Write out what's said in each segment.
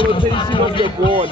Rotation of the ball.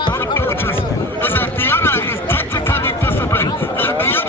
Is that Diana is tactically disciplined.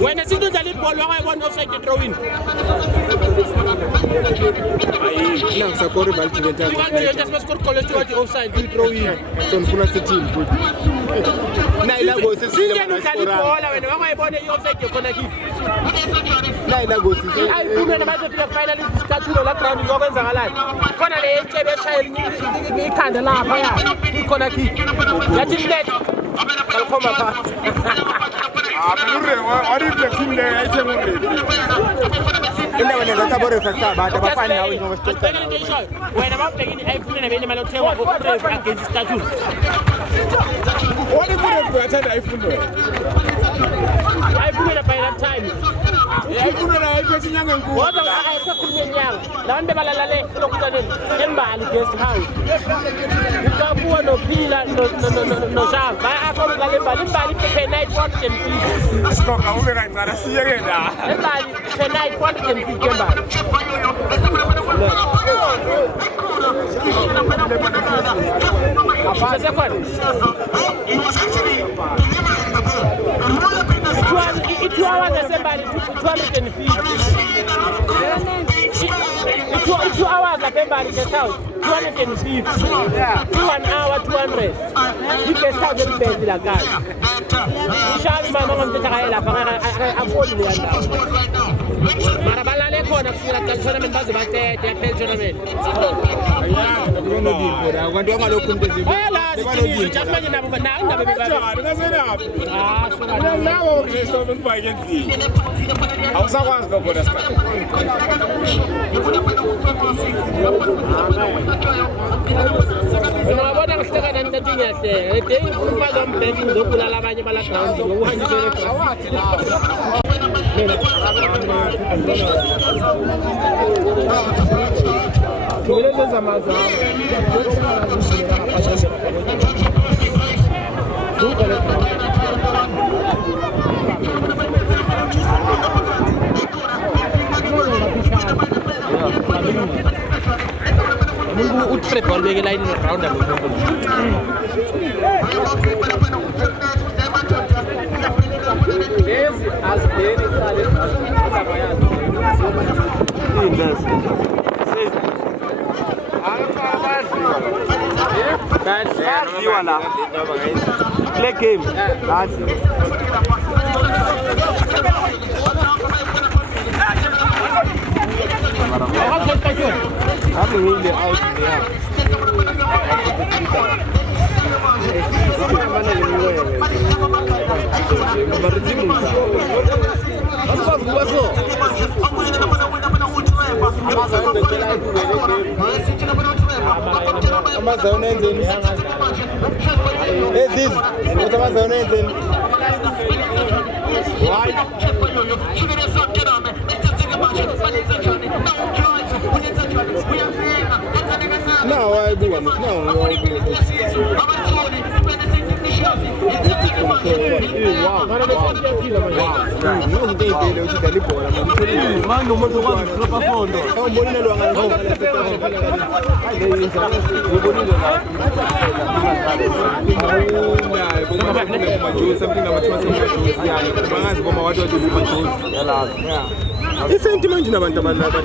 When I see the ball, I want offside to throw in. No, Sakori Valtiventa. You want to just score college offside to throw in. So, for us, the team. Naila goes to see the ball. When I want to offside, you're going to give. Naila goes to see. I put in a match of the finalist start to the last round. You're going to Zalan. Finally, you can't laugh. You're going to keep. That's it. I'll come back. What if the team there is when I'm playing every animal against statues. What if we attend iPhone? I put it by that time. I put it what I have guest house. You can't put no pila, no sham. I have night what can be. Stop, I'm going to see you again. Night what can be. Two hours at everybody gets out. 250. Yeah. 1 hour, 200. You can start the best like that. You shall my mom to I'm holding you now. Marabala Lekon, I'm sure that tournament does about the tournament. I want to look into the just imagine now, but now football big line around them. Yes, as playing play game. That's it. I'm really out in the air. No, I do. No, Isentiment nabantu abadlala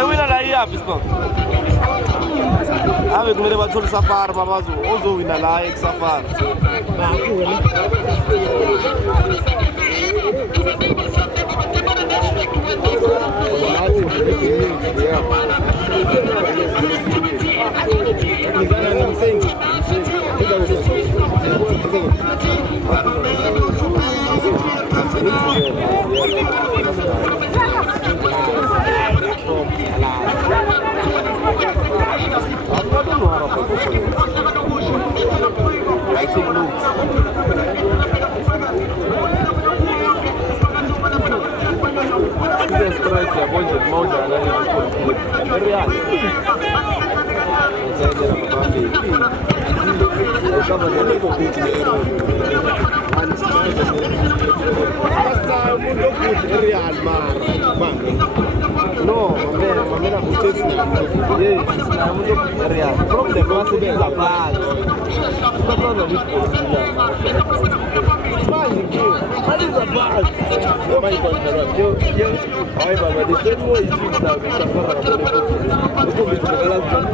ewina la iyaphi sco ave kumele bathole safari babazo ozowina la ekusafari No, mamela kutesi. Yes, na mtu area. Problem wasi beza bad. Kwanza vipi? Bad ndio. Hadi za bad. Kama iko ndani. Yo. Ai baba, the same way you think that safara na bole. Uko vitu kala kwa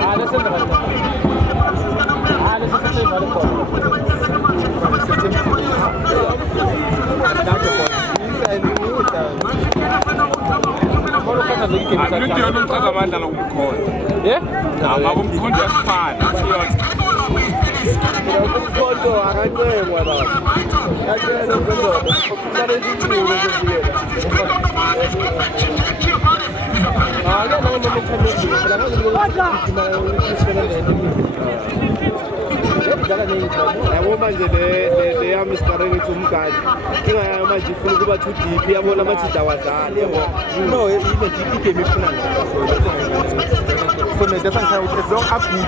Ana sema manje le yamiskareni tsumkani ingayayo manje ifuna ukuba too deep yabona amathi dawadala no ile deep game ifuna So me just say it's long up to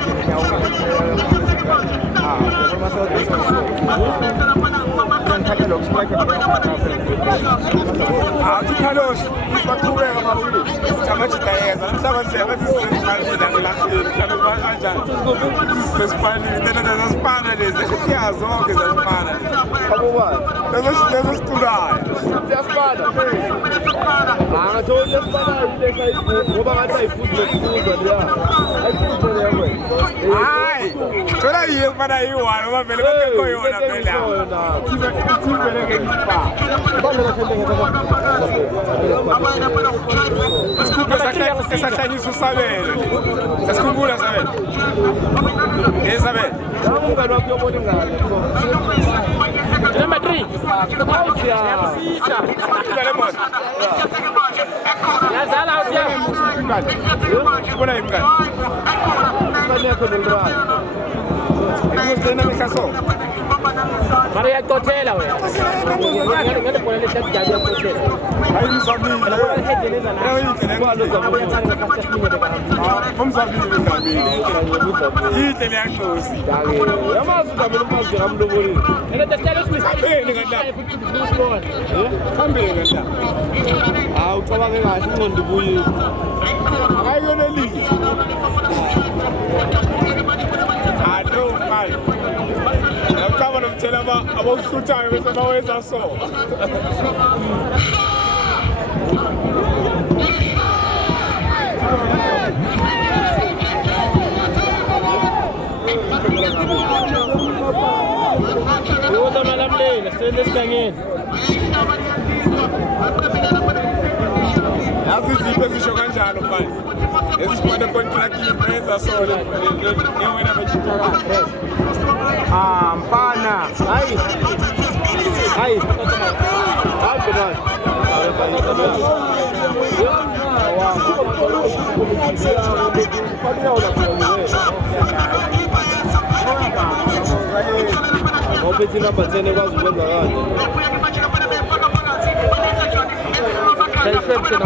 Carlos, baqhubeka mafuni. Amathi dayeza. Namhlanje abasisiphalile ngelahleli. Kanjani? Sisiphalile. Lena sipana lezi. Siyazi zonke zasipana. Abobani. Lezo situlaya. Siyasipana. Angathola sipana ile ngoba ngathi ayifuthi ukufuza leya. Ayifuthi leya wena. Hayi. Thola yiyo sipana yiwalo mavele bakho yona phela. Sivele ngesipa. Esahlanyisa usabele. Sasikhumbula sabele. Sabele. Number 3. Yazala usiya. Bona imngani. Ngizena ngihlaso. Maria Totela wena. Ngale bona le chat jaji Totela. Hayi msabile. Umsabile ngamini. Yithe leyankosi. Yamazi ngamini umfazi ngamloboli. Totela Hambeni ngandaba. Hambeni ngandaba. Hawu ucabange kahle ingqondo ubuye. Akayonelisi. Ado kai. Ngicabanga nomthela abawuhluthayo bese bawenza so. Uza malamleni sende sigangeni. Yazizipho ezisho kanjalo mfana. Ezisiphatha contract yenza so yewena bechitaka. Mfana. Hayi. Hayi. Hayi bana. Ophethi number 10 ekwazi ukwenza kahle. Reception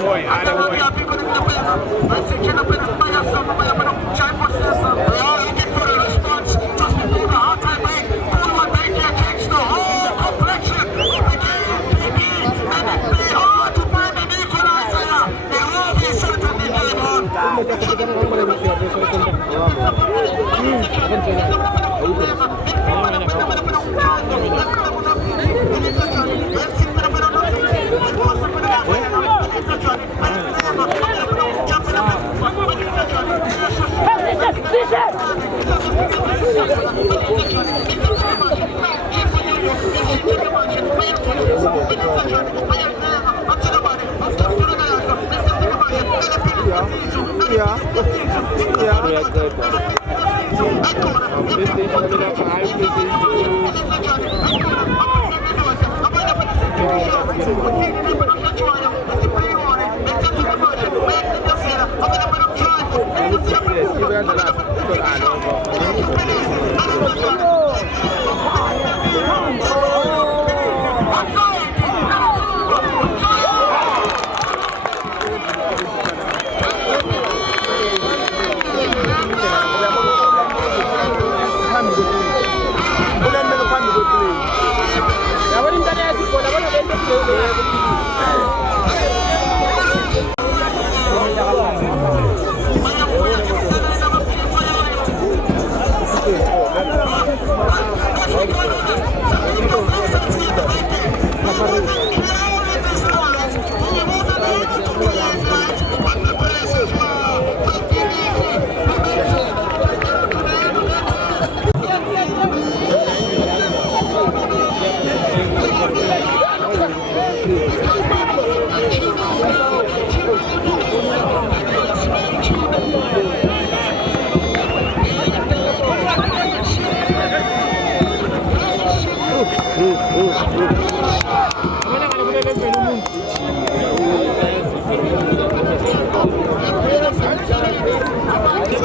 Boy,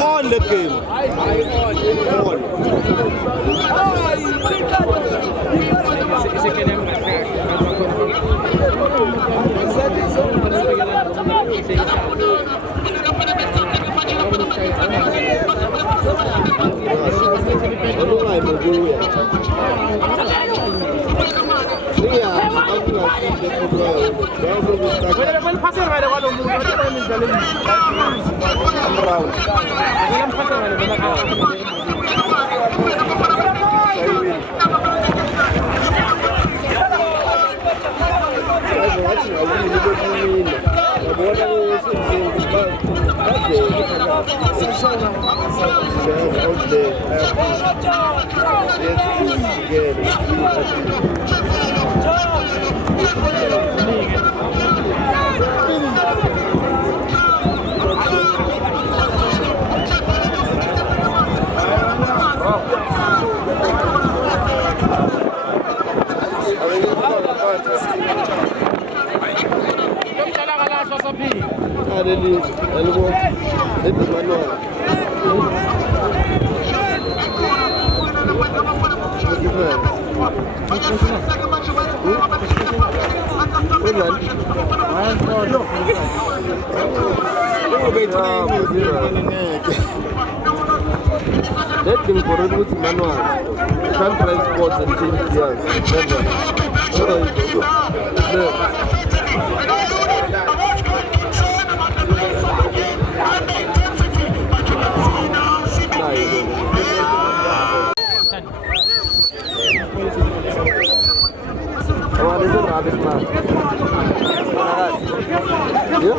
On the game. That thing for it with manual. You can't try sports and change gears. Never. Oh, this is rabbit man. Yeah?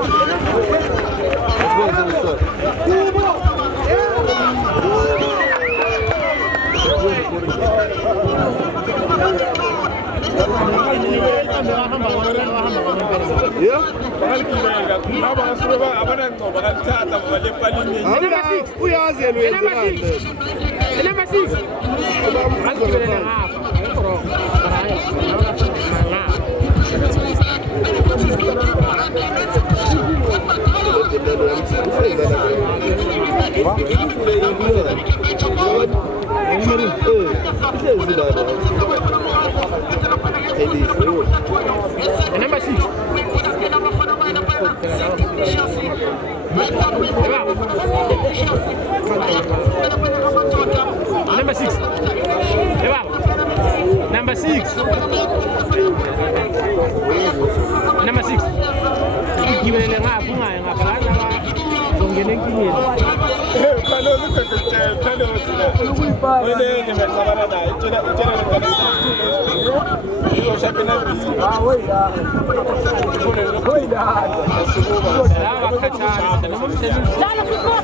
Let's go into the store. Yeah? Number 6. Number 6. Number 6. Number 6. Gimana ngapa ngene ngini. Kalau lu kecil, kalau sudah. Ini nimekabana na. Ijana kana. Hiyo shapina bisi. Woi da. Woi da. Sawa kacha. Dala kusma.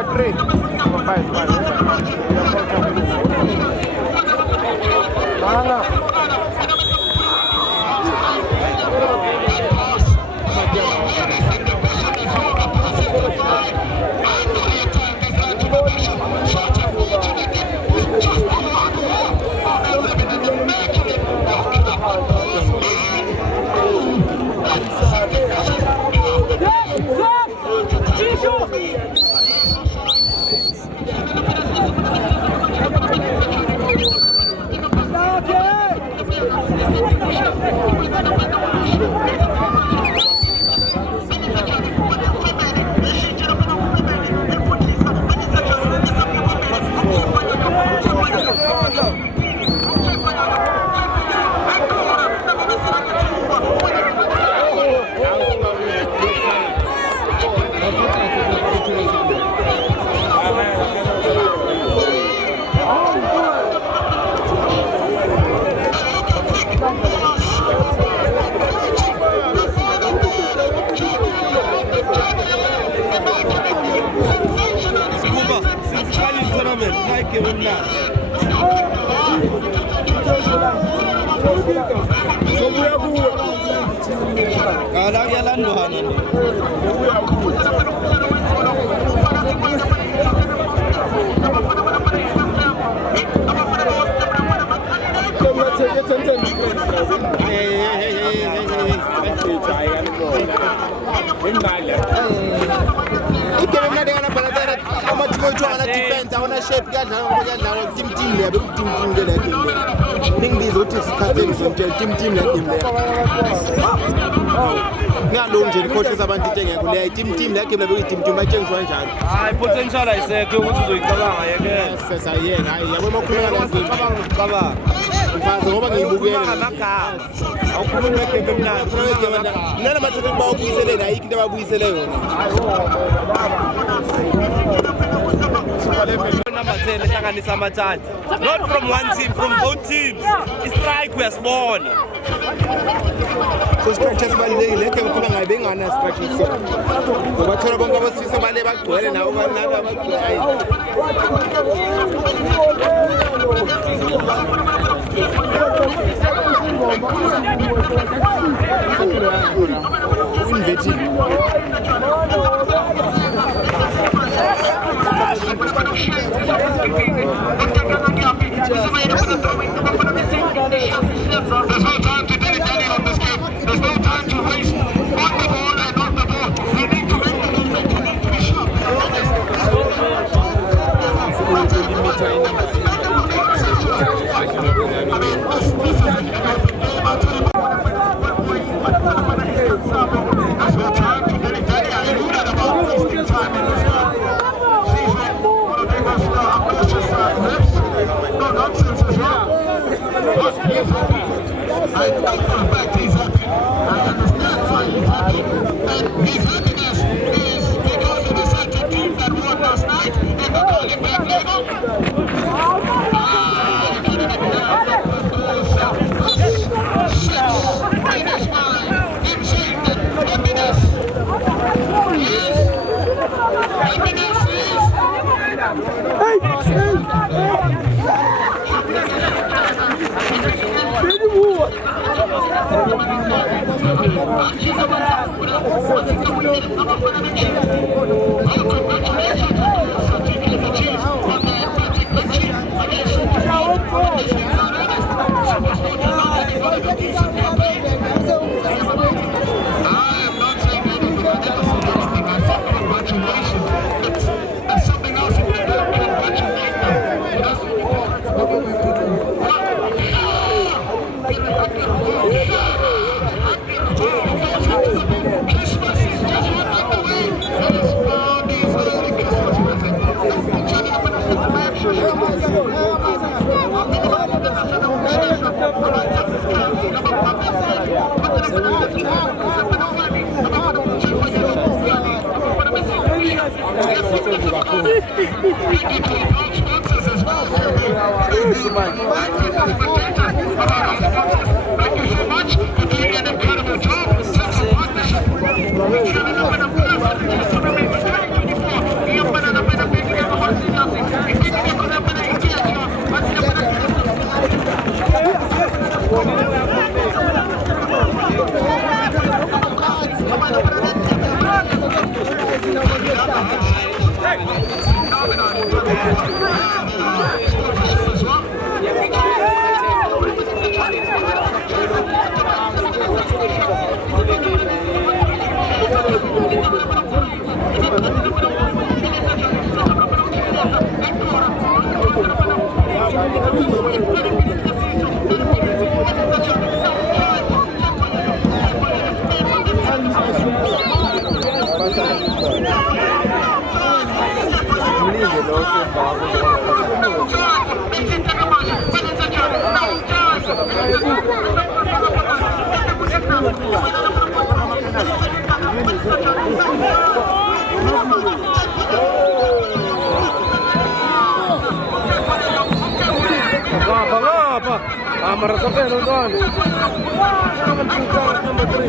Number 3. Number 5. Potential ayisekho ukuthi uzoyicabanga yeke. Sesayena hayi yabo makhuleka Cabanga. mfazi ngoba ngiyibukele Amagama. Awukhuluma ngeke mnandi. Nana mathatha kuba ubuyisele la yiki into abuyisele yona. Number 10 ehlanganisa amathathu. Not from one team, from both teams. Strike uyasibona. So structure sibalulekile ke ukuba ngabe ngana structure so. Ngoba thola bonke abasifisa bale bagcwele nawo banana bagcwele. There's no time to dilly-dally on this game. There's no time to waste on the ball and off the ball. We need to make the movement. We need to be sharp. There's no time to dilly-dally. I knew that about wasting time in this game. Please let one of the best ambitious reps. No nonsense as well. I know for a fact he's happy. I understand why he's happy. And his happiness is because of the second team that won last night in the Olympic level. Thank you. Apa? Amar sampai nonton. Nomor 3.